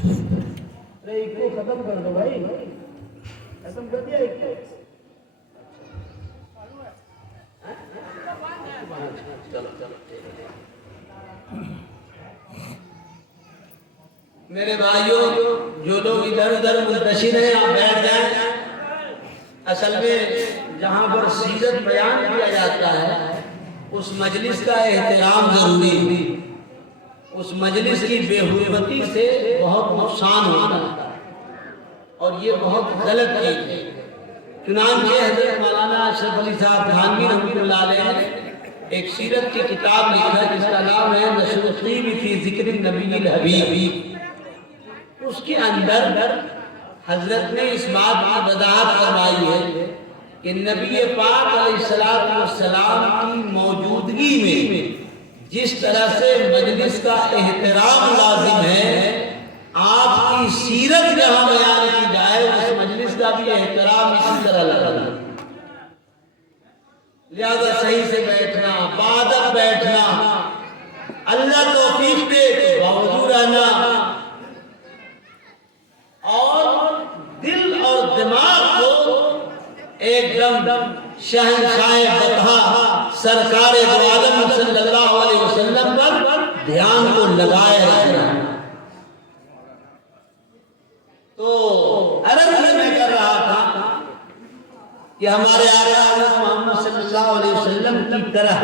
ایک کو ختم کر دو بھائی، ختم کر دیا ایک کو. میرے بھائیوں، جو لوگ ادھر ادھر منتشر ہیں آپ بیٹھ جائیں. اصل میں جہاں پر سیرت بیان کیا جاتا ہے اس مجلس کا احترام ضروری ہے. اس مجلس کی بے حرمتی سے بہت نقصان ہوتا ہے اور یہ بہت غلط چیز ہے. چنانچہ حضرت مولانا اشرف علی صاحب تھانوی رحمۃ اللہ علیہ نے ایک سیرت کی کتاب لکھا جس کا نام ہے نشر الطیب فی ذکر النبی الحبیب. اس کے اندر حضرت نے اس بات کی وضاحت فرمائی ہے کہ نبی پاک علیہ السلام کی موجودگی میں جس طرح سے مجلس کا احترام لازم ہے، آپ کی سیرت جہاں بیان کی جائے اس مجلس کا بھی احترام اسی طرح لگا. لہذا صحیح سے بیٹھنا، بادب بیٹھنا، اللہ توفیق دے باوجود رہنا اور دل اور دماغ کو ایک دم شہنشاہ بطحا سرکار دو عالم صلی اللہ علیہ وسلم پر دھیان کو لگائے رکھنا. تو عرض میں کر رہا تھا کہ ہمارے آقا حضرت محمد صلی اللہ علیہ وسلم کی طرح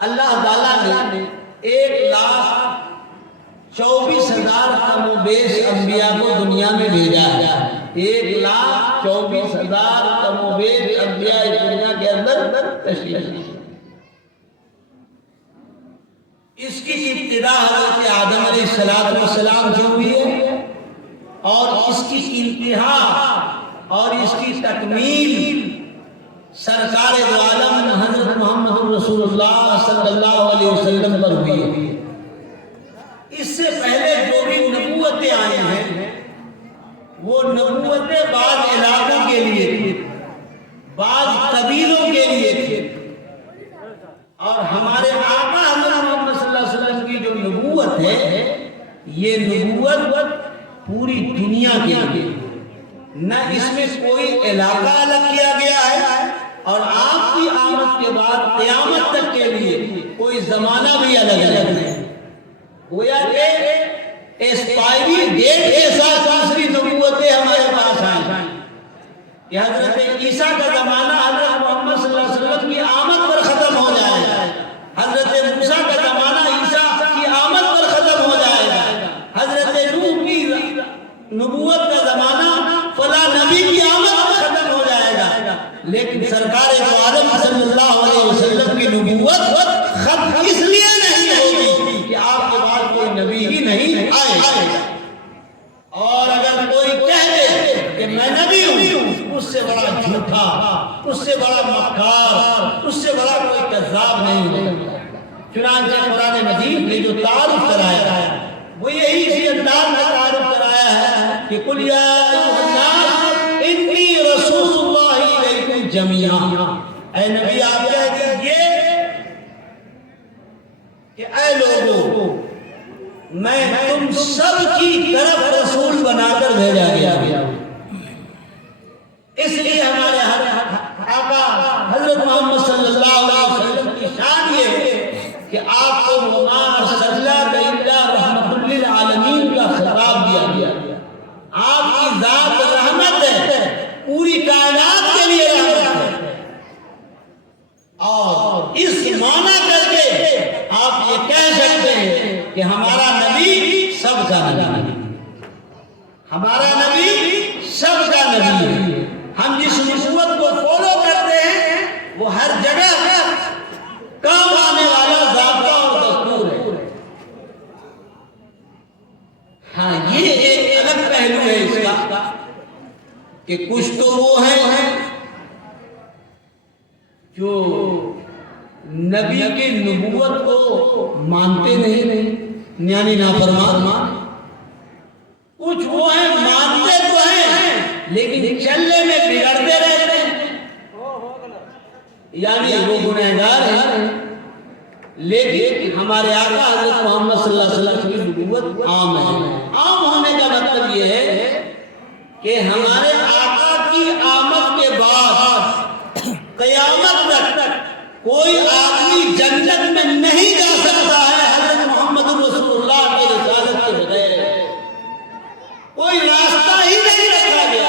اللہ تعالیٰ نے 1,24,000 کم و بیش انبیاء کو دنیا میں بھیجا ہے. 1,24,000 کم و بیش انبیاء اس دنیا کے اندر تشریف لائے. اس کی ابتدا حضرت آدم علیہ السلام سے ہوئی ہے اور اس کی انتہا اور اس کی تکمیل سرکار دو عالم حضرت محمد رسول اللہ صلی اللہ علیہ وسلم پر ہوئی ہے. اس سے پہلے جو بھی نبوتیں آئی ہیں وہ نبوتیں بعض علاقوں کے لیے تھی، بعض قبیلوں کے لیے تھی، اور ہمارے آقا حضرت محمد صلی اللہ علیہ وسلم کی جو نبوت ہے یہ نبوت پوری دنیا کے لیے. نہ اس میں کوئی علاقہ الگ کیا گیا ہے اور آپ کی آمد کے بعد قیامت تک کے لیے کوئی زمانہ بھی الگ نہیں. گویا کہ ایکسپائری ڈیٹ کے ساتھ دوسری نبوتیں ہمارے پاس آئیں کہ حضرت عیسیٰ کا زمانہ حضرت محمد صلی اللہ علیہ وسلم کی آمد پر ختم ہو جائے گا. حضرت موسیٰ کا زمانہ عیسیٰ کی آمد پر ختم ہو جائے گا. حضرت نوح کی نبوت کا زمانہ فلاں نبی کی آمد پر ختم ہو جائے گا. لیکن سرکار دو عالم صلی اللہ علیہ وسلم کی نبوت ختم اس لیے نہیں ہوگی کہ آپ کے بعد کوئی نبی ہی نہیں آئے. اور اگر کوئی کہہ دے کہ میں نبی ہوں اس سے بڑا جھوٹا، اس سے بڑا مکار، اس سے بڑا کوئی کذاب نہیں ہوگا. چنانچہ قرآن مجید نے جو تعارف کرایا ہے وہ یہی اسی انداز میں تعارف کرایا ہے کہ قل یا ایھا الناس انی رسول اللہ الیکم جمیعا. اے نبی آپ کہہ دیجئے کہ اے لوگوں میں تم سب کی طرف رسول بنا کر بھیجا گیا. اس لیے ہمارے آقا حضرت محمد صلی اللہ علیہ وسلم کی شان یہ ہے کہ آپ کو وما ارسلناک الا رحمۃ للعالمین کا خطاب دیا گیا. آپ کی ذات رحمت ہے، پوری کائنات کے لیے رحمت ہے. اور اس معنی کر کے آپ یہ کہہ سکتے ہیں کہ ہمارا نبی سب کا نبی ہے. ہمارا نبی سب کا نبی ہے. ہم جس نبوت کو فالو کرتے ہیں وہ ہر جگہ کام آنے والا ضابطہ اور دستور ہے. ہاں یہ ایک الگ پہلو ہے اس کا کہ کچھ تو وہ ہیں جو نبی کی نبوت کو مانتے نہیں یعنی نافرمان. کچھ وہ ہیں مانتے تو ہیں لیکن چلنے میں بگڑتے رہتے ہیں یعنی وہ گنہگار ہیں. لیکن ہمارے آقا حضرت محمد صلی اللہ علیہ وسلم کی نبوت عام ہے۔ عام ہونے کا مطلب یہ ہے کہ ہمارے آقا کی آمد کے بعد قیامت تک کوئی آدمی جنت میں نہیں جا سکتا ہے حضرت محمد رسول اللہ کی رسالت کے بغیر۔ کوئی راستہ ہی نہیں رکھا گیا۔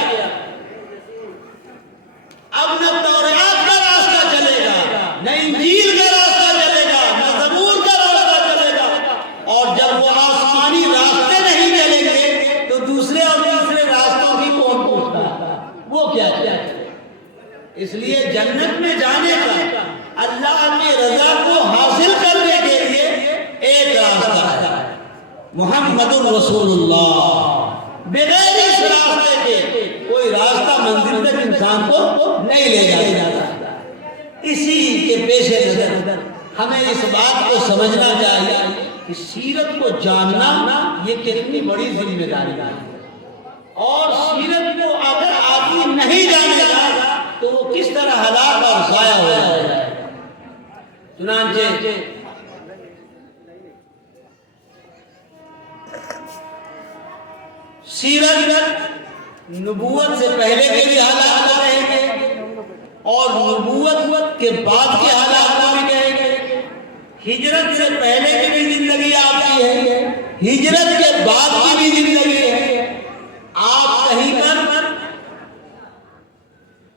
اب نہ تورات کا راستہ چلے گا، نہ انجیل کا راستہ چلے گا، نہ زبور کا راستہ چلے گا۔ اور جب وہ آسمانی راستے نہیں چلیں گے تو دوسرے اور تیسرے راستوں کی کون پوچھتا ہے؟ وہ کیا کیا؟ اس لیے جنت میں جانے کا، اللہ کی رضا کو حاصل کرنے کے لیے ایک راستہ ہے، محمد رسول اللہ۔ بغیر اس راستے کے کوئی راستہ منزل تک انسان کو نہیں لے جاتا۔ اسی کے پیش نظر ہمیں اس بات کو سمجھنا چاہیے کہ سیرت کو جاننا یہ کتنی بڑی ذمہ داری ہے، اور سیرت کو اگر آدمی نہیں جانے گا تو وہ کس طرح ہلاک اور ضائع ہو جائے گا۔ چنانچہ سیرت نبوت سے پہلے کے بھی حالات کو کہیں گے اور نبوت کے بعد کے حالات کو بھی کہیں گے۔ ہجرت سے پہلے کی بھی زندگی آپ کی ہے، ہجرت کے بعد کی بھی زندگی ہے۔ آپ کہیں پر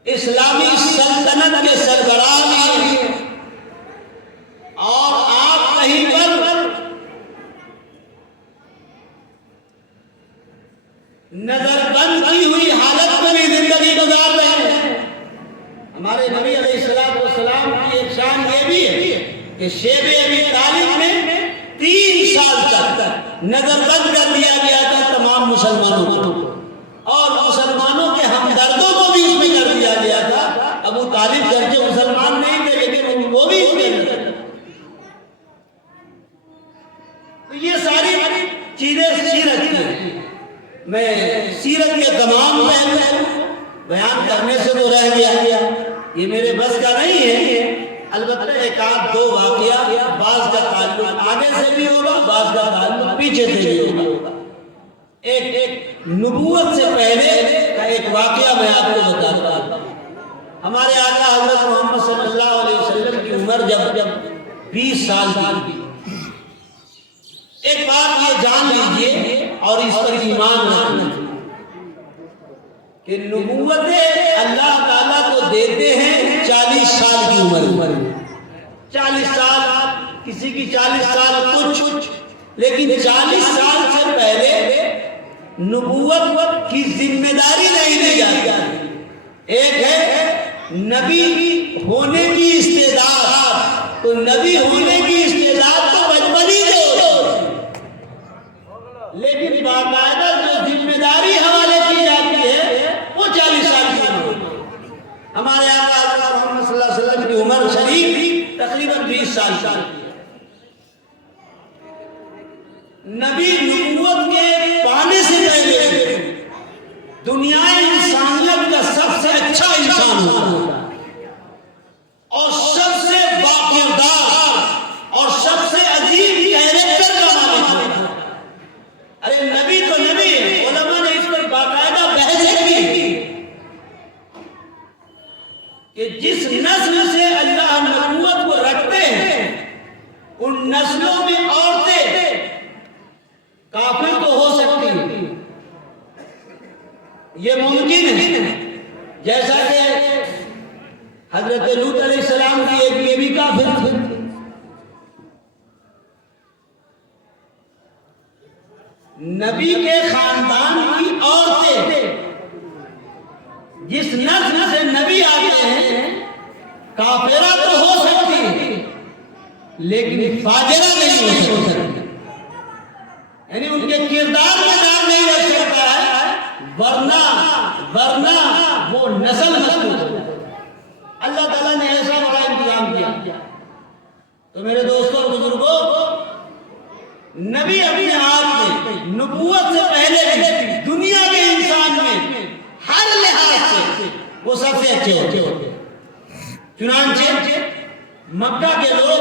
اسلامی سلطنت کے سربراہ ہیں اور آپ کہیں پر نظر بند کی ہوئی حالت میں بھی زندگی گزار رہے ہیں۔ ہمارے نبی علیہ السلام کی ایک شان یہ بھی ہے کہ شیب ابی طالب میں 3 سال تک نظر بند کر دیا گیا تھا تمام مسلمانوں کو، اور مسلمانوں کے ہمدردوں کو بھی اس میں کر دیا گیا تھا۔ ابو طالب گرچہ مسلمان نہیں تھے لیکن وہ بھی اس کے اندر۔ تو یہ ساری چیزیں سیرت کی ہیں۔ میں سیرت کے تمام پہلو بیان کرنے سے تو رہ گیا، یہ میرے بس کا نہیں ہے۔ البتہ ایک آدھ دو واقعہ، بعض کا تعلق آگے سے بھی ہوگا، بعض کا تعلق پیچھے سے بھی ہوگا۔ ایک نبوت سے پہلے کا ایک واقعہ میں آپ کو بتاتا ہوں۔ ہمارے آقا حضرت محمد صلی اللہ علیہ وسلم کی عمر جب 20 سال کی، ایک بات یہ جان لیجئے اور اس پر ایمان رکھنا کہ نبوت اللہ تعالیٰ کو دیتے ہیں 40 سال کی عمر۔ 40 سال، کسی کی 40 سال کچھ، لیکن 40 سال سے پہلے نبوت کی ذمہ داری نہیں دی جاتی۔ ایک ہے نبی ہونے کی استعداد، تو نبی ہونے کی استعداد تو بچپن ہی سے ہوتی، لیکن باقاعدہ جو ذمہ داری حوالے کی جاتی ہے وہ 40 سال کی عمر۔ ہمارے آقا حضرت محمد صلی اللہ علیہ وسلم کی عمر شریف تقریباً 20 سال کی۔ نبی نبوت کے پانے سے پہلے دنیا انسانیت کا سب سے اچھا انسان ہوتا ہے اور سب سے باکردار اور سب سے عظیم کیریکٹر کا مالک ہوتا ہے۔ ارے نبی تو نبی ہے، علماء نے اس پر باقاعدہ بحث کی کہ جس نسل سے اللہ نبوت کو رکھتے ہیں ان نسلوں میں عورتیں کافر تو ہو سکتی ہیں، یہ ممکن ہے، جیسا کہ حضرت لوط علیہ السلام کی ایک بیوی کافر تھی۔ نبی کے خاندان کی عورتیں جس نسل سے نبی آتے ہیں کافرہ تو ہو سکتی ہیں لیکن فاجرہ نہیں ہو سکتی، یعنی ان کے کردار میں داغ نہیں رکھ سکتا ہے، ورنہ وہ نسل محفوظ ہے۔ اللہ تعالیٰ نے ایسا بڑا انتظام کیا۔ تو میرے دوستوں اور بزرگوں، نبی اپنے آپ میں نبوت سے پہلے بھی دنیا کے انسان میں ہر لحاظ سے وہ سب سے اچھے ہوتے ہیں۔ چنانچہ مکہ کے لوگ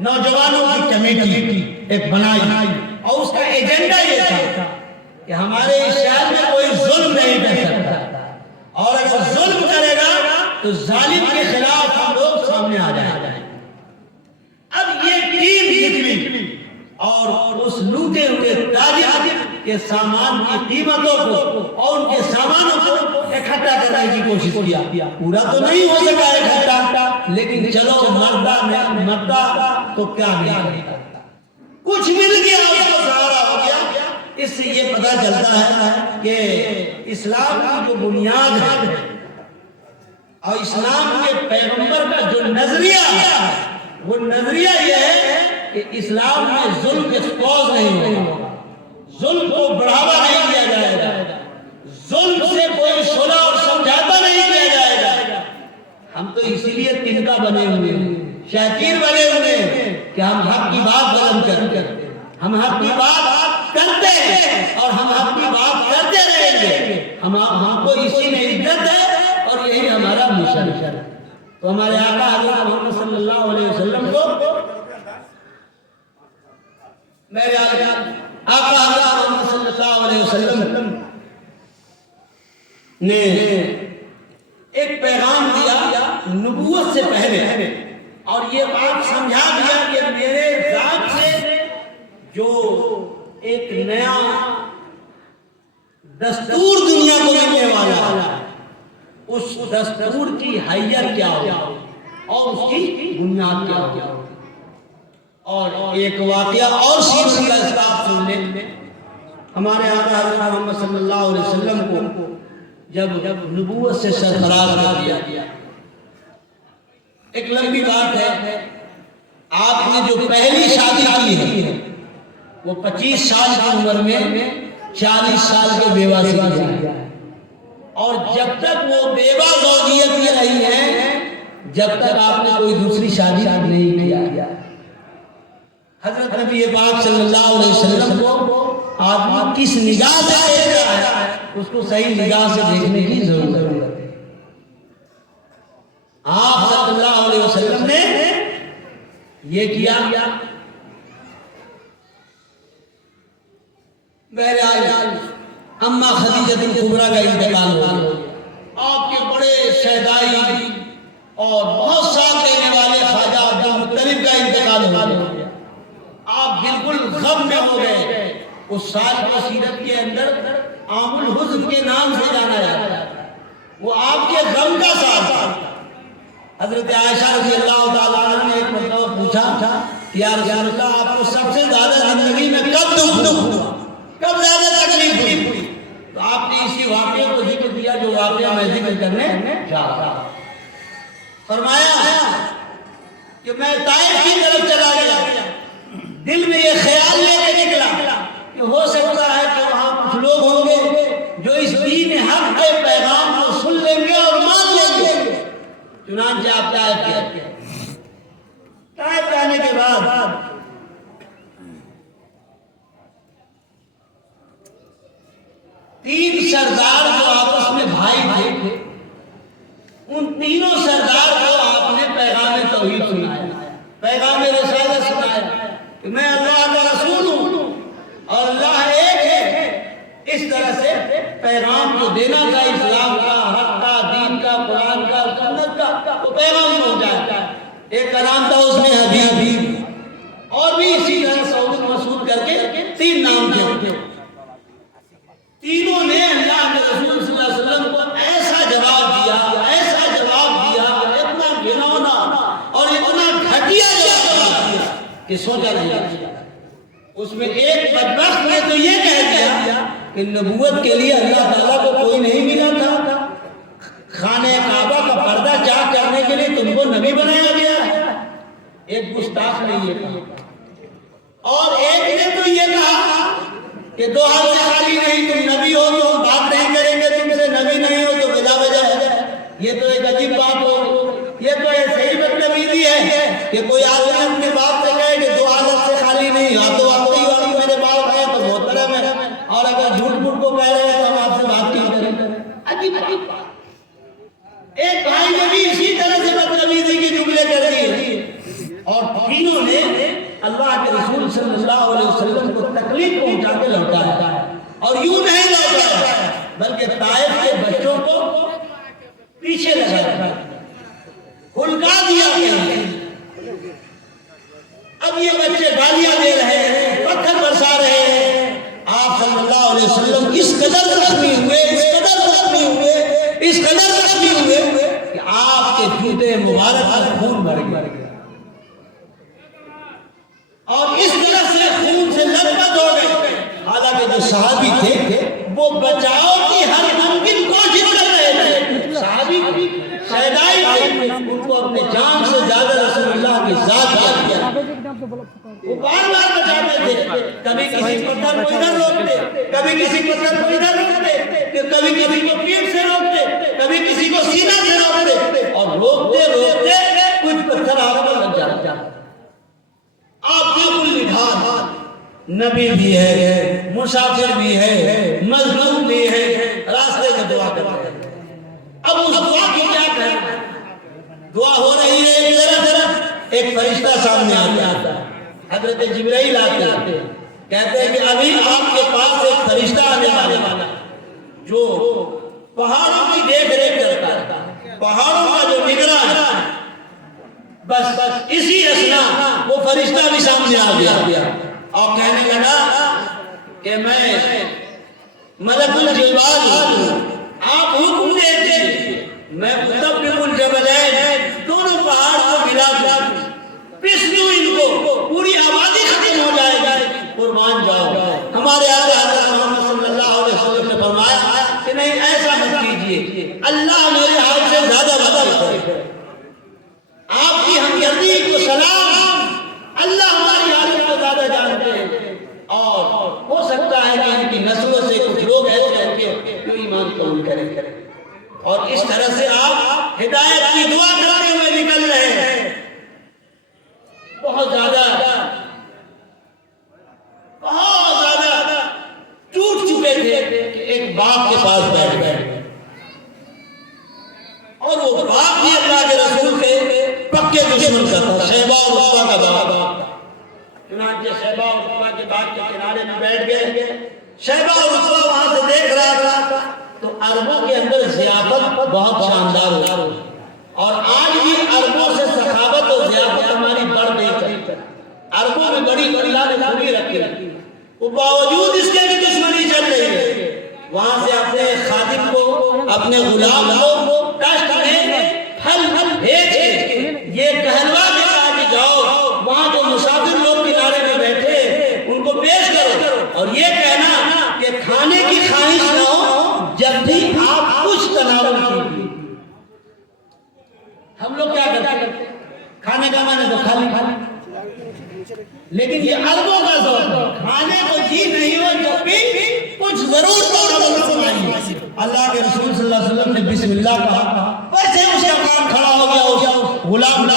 نوجوانوں کی کمیٹی ایک بنائی اور اس کا ایجنڈا یہ تھا کہ ہمارے اس شہر میں کوئی ظلم نہیں کر سکتا، اور اگر ظلم کرے گا تو ظالم کے خلاف ہم لوگ سامنے آ جائیں گے۔ اب یہ ٹیم نکلی اور اس لوٹے ہوئے تاجر کے سامان کی قیمتوں کو اور ان کے سامانوں کو اکٹھا کرنے کی کوشش کیا۔ پورا تو نہیں ہو سکا اکٹھا، لیکن چلو مردہ تو کیا نہیں، کچھ مل گیا، اس کو سہارا ہو گیا۔ اس سے یہ پتہ چلتا ہے کہ اسلام کی جو بنیاد ہے اور اسلام کے پیغمبر کا جو نظریہ ہے، وہ نظریہ یہ ہے کہ اسلام میں ظلم ایکسپوز نہیں ہوگا، ظلم کو بڑھاوا نہیں دیا جائے گا، ظلم سے کوئی صلح اور سمجھوتا نہیں کیا جائے گا۔ ہم تو اسی لیے تنکا بنے ہوئے ہیں، شیطان بنے ہوئے ہیں کہ ہم حق کی بات بلند کرتے ہیں، ہم حق کی بات کرتے ہیں اور ہم حق کی بات کرتے رہیں گے۔ ہم کو اسی میں عزت ہے اور یہی ہمارا مشن ہے۔ تو ہمارے آقا حضرت محمد صلی اللہ علیہ وسلم کو میرے آقا حضرت محمد صلی اللہ علیہ وسلم نے ایک پیغام دیا نبوت سے پہلے، اور یہ بات سمجھا دیا کہ میرے ذات سے جو ایک نیا دستور دنیا کو ملنے والا ہے، اس دستور کی حیت کیا ہو اور اس کی بنیاد کیا ہو۔ اور ایک واقعہ اور سیرت کا اسباب سن لیں۔ ہمارے آقا حضرت محمد صلی اللہ علیہ وسلم کو جب نبوت سے سرفراز کر دیا گیا، ایک لمبی بات ہے، آپ نے جو پہلی شادی کی ہے وہ 25 سال کی عمر میں 40 سال کے بیوہ سے کیا، اور جب تک وہ بیوہ زوجیت میں رہی ہیں جب تک آپ نے کوئی دوسری شادی نہیں کیا۔ حضرت نبی پاک صلی اللہ علیہ وسلم کو آدمی کس نگاہ سے دیکھ رہا ہے، اس کو صحیح نگاہ سے دیکھنے کی ضرورت ہے۔ آپ صلی اللہ علیہ وسلم نے یہ کیا، بہرحال اما خدیجہ الکبریٰ کا انتقال ہو گیا۔ آپ کے بڑے شہدائی اور بہت ساتھ دینے والے خواجہ عبد المطلب کا انتقال ہو گیا۔ آپ بالکل غم میں ہو گئے۔ اس سال کی سیرت کے اندر عام الحزن کے نام سے جانا جاتا ہے، وہ آپ کے غم کا سال تھا۔ حضرت عائشہ رضی اللہ تعالیٰ عنہ نے ایک مرتبہ پوچھا، یا رسول اللہ آپ کو سب سے زیادہ زندگی میں کب دکھ ہوا، کب زیادہ تکلیف ہوئی؟ تو آپ نے اسی واقعے کو ذکر دیا جو واقعہ میں ذکر کرنے جا رہا ہوں۔ فرمایا کہ میں طائف کی طرف چلا گیا، دل میں یہ خیال لے کے نکلا کہ ہو سکتا ہے کہ وہاں کچھ لوگ ہوں گے جو اس دین حق کے پیغام کو سن لیں گے اور مان لیں گے۔ چنانچہ آپ طائف گئے۔ طائف جانے کے بعد تین سردار جو آپس میں بھائی تھے، ان تینوں سردار کو آپ نے پیغام توحید سنایا، پیغام رسالت سنایا کہ میں اللہ کا رسول ہوں اور اللہ ایک ہے۔ اس طرح سے پیغام جو دینا تھا اسلام کا، حق کا، دین کا، قرآن کا، سنت کا، وہ پیغام پہنچایا۔ ایک کا نام تھا اس میں حبیب، اور بھی اسی طرح سعود مسعود کر کے تین نام تھے۔ تینوں نے اللہ کے رسول صلی اللہ علیہ وسلم کو ایسا جواب دیا، اتنا گھناؤنا اور اتنا گھٹیا جواب دیا کہ سوچا نہیں۔ اس میں ایک بدبخت نے تو یہ کہہ دیا کہ نبوت کے لیے اللہ تعالیٰ کو کوئی نہیں ملا تھا، خانہ کعبہ کا پردہ چاک کرنے کے لیے تم کو نبی بنایا گیا ہے۔ ایک گستاخ نے یہ کہا، اور ایک نے تو یہ کہا کہ دو ہاتھ سے خالی نہیں، تم نبی ہو تو ہم بات نہیں کریں گے تم سے، نبی نہیں ہو تو بلا وجہ ہے۔ یہ تو ایک عجیب بات ہو، یہ تو ایسے ہی بدتمیزی ہے کہ کوئی آدمی اپنے باپ سے کہے کہ دو حالت سے خالی نہیں، ہاتھوں واقعی واقعی میرے باپ ہے تو محترم ہے، اور اگر جھوٹ موٹ کو کہہ رہے ہیں تو ہم آپ سے بات کیوں کریں؟ عجیب بات۔ ایک بھائی نے بھی اسی طرح سے بدتمیزی کی جملے کر دی، اور تینوں نے صحابی تھے وہ بچاؤ کی ہر ممکن کوشش کر رہے تھے. صحابی شہدائی تھے, ان کو اپنے جان سے زیادہ رسول اللہ کی ذات یاد کیا. وہ بار بار بچاتے تھے, کبھی کسی پتھر کو ادھر روکتے, کبھی کسی پتھر کو ادھر روکتے, کبھی کسی کو پیٹ سے روکتے, کبھی کسی کو سینہ سے روکتے, اور روکتے روکتے کچھ پتھر آپ کو لگ جاتا. آپ بالکل نبھا, نبی بھی ہے, مسافر بھی ہے, مظلوم بھی ہے, راستے میں دعا کر رہے ہیں. اب اس دعا کی کیا کریں؟ دعا ہو رہی ہے, ایک طرف ایک فرشتہ سامنے آتا ہے, حضرت جبرائیل آتے ہیں, کہتے ہیں کہ ابھی آپ کے پاس ایک فرشتہ آنے والا جو پہاڑوں کی دیکھ ریکھ کرتا ہے, پہاڑوں کا جو نگراں ہے. بس اسی اسنا وہ فرشتہ بھی سامنے آ گیا اور کہنے لگا کہ میں ملک الجبال ہوں, آپ حکم دیتے, میں مسبب الجبلین دونوں پہاڑ کو ملا کر پس لوں ان کو, پوری آبادی ختم ہو جائے گی, قربان جاؤ. ہمارے آقا حضرت محمد صلی اللہ علیہ وسلم نے فرمایا کہ نہیں ایسا مت کیجیے, اللہ میرے ہاتھ سے زیادہ بدل ہے. آپ کی ہمدردی کو سلام, اللہ ہماری حالت کو زیادہ جانتے ہیں, اور ہو سکتا ہے کہ ان کی نسلوں سے کچھ لوگ ایسے ہیں کہ جو ایمان قبول کریں. اور اس طرح سے آپ ہدایت کی دعا کرتے ہوئے نکل رہے ہیں. بہت زیادہ ٹوٹ چکے تھے کہ ایک باغ کے پاس بیٹھ گئے, اور وہ باغ بھی اللہ کے رسول کے پکے دشمن کا تھا, شیبہ اور عتبہ کا باغ. چنانچہ شیبہ اور عتبہ کے باغ کے کنارے میں بیٹھ گئے. شیبہ اور عتبہ وہاں سے دیکھ رہا تھا تو عربوں کے اندر ضیافت بہت شاندار ہو, اور آج بھی عربوں سے سخاوت اور ضیافت ہماری بڑھ نہیں کرتی. عربوں میں بڑی اللہ نے خوبی رکھی, وہ باوجود اس کے بھی دشمنی چل رہی ہے. وہاں سے اپنے خادم کو, اپنے غلام کو کشت میں پھل بھیج کے یہ کہلوا کے کہا کہ جاؤ وہاں جو مسافر لوگ کنارے میں بیٹھے ان کو پیش کرو, اور یہ کہنا کہ کھانے کی خواہش نہ ہو جب بھی آپ کچھ تناول کیجیے. ہم لوگ کیا کرتے ہیں, کھانے کا معنی تو کھا لیں, لیکن یہ عربوں کا ذوق, کھانے کو جی نہیں ہو جب بھی کچھ ضرور تو اللہ کے رسول صلی اللہ علیہ وسلم نے بسم اللہ کہا, ویسے اس کا کام کھڑا ہو گیا. اس غلام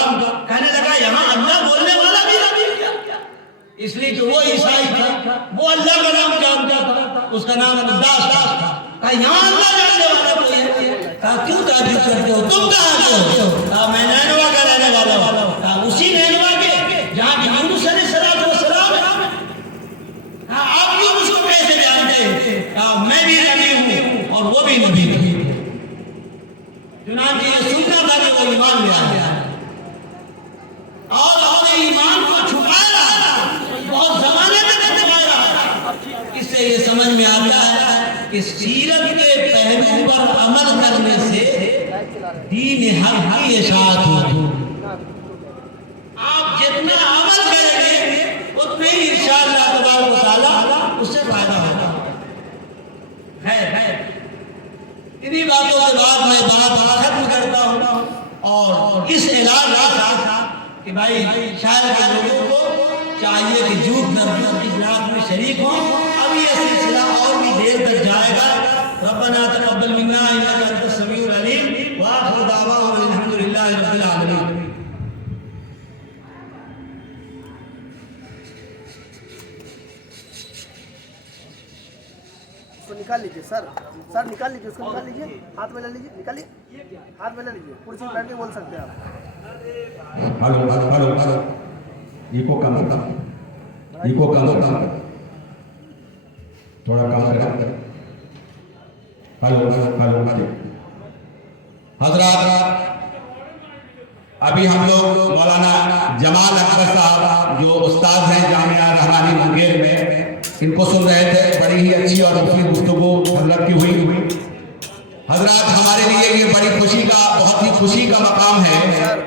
کہنے لگا یہاں اللہ بولنے والا بھی نہیں, اس لیے کہ وہ عیسائی تھا, وہ اللہ کا نام جانتا تھا, اس کا نام مقداس تھا. یہاں اللہ جاننے والا کوئی ہے, کہا کیوں تعجب کرتے ہو, تم کہاں سے ہو؟ کہا میں نینوا کا رہنے والا ہوں. کہا اسی نینوا کے جہاں کی یونس علیہ السلام ہے. کہا آپ کیوں اس کو کیسے جانتے ہیں؟ کہا میں بھی نبی ہوں اور وہ بھی نبی ہے. چنانچہ یہ سننا تھا کہ وہ ایمان لے آیا, اور اپنے ایمان کو چھپایا, بہت زمانے تک چھپایا. اس سے یہ سمجھ میں آتا ہے کہ سیرت کے پہلو پر عمل کرنے سے دین حق کی اشاعت ہوتی. آپ جتنا عمل کریں گے اتنے ہی انشاءاللہ تبارک و تعالی اس سے فائدہ ہوگا. انہی باتوں کے بعد میں بات ختم کرتا ہوں, اور اس اعلان کا ساتھ کہ بھائی شاید کے لوگوں کو چاہیے کہ جھوٹ نہ اجلاس میں شریک ہوں. اب یہ سلسلہ اور بھی دیر تک جائے گا. ربنا تقبل منا انک انت السمیع العلیم وآخر دعوانا الحمد للہ رب العالمین. نکال لیجیے سر, نکال لیجیے, اس کو نکال لیجیے, ہاتھ میں لے لیجیے, نکالیے, ہاتھ میں لے لیجیے, کرسی پہ بیٹھ کے بول سکتے ہیں آپ. ہلو ایکو کم تھوڑا کم کریں. ہلو حضرات, ابھی ہم لوگ مولانا جمال اختر صاحب جو استاد ہیں جامعہ رحمانی منگیر میں, ان کو سن رہے تھے. بڑی ہی اچھی اور مفید گفتگو حضرت کی ہوئی. حضرات ہمارے لیے یہ بڑی خوشی کا, بہت ہی خوشی کا مقام ہے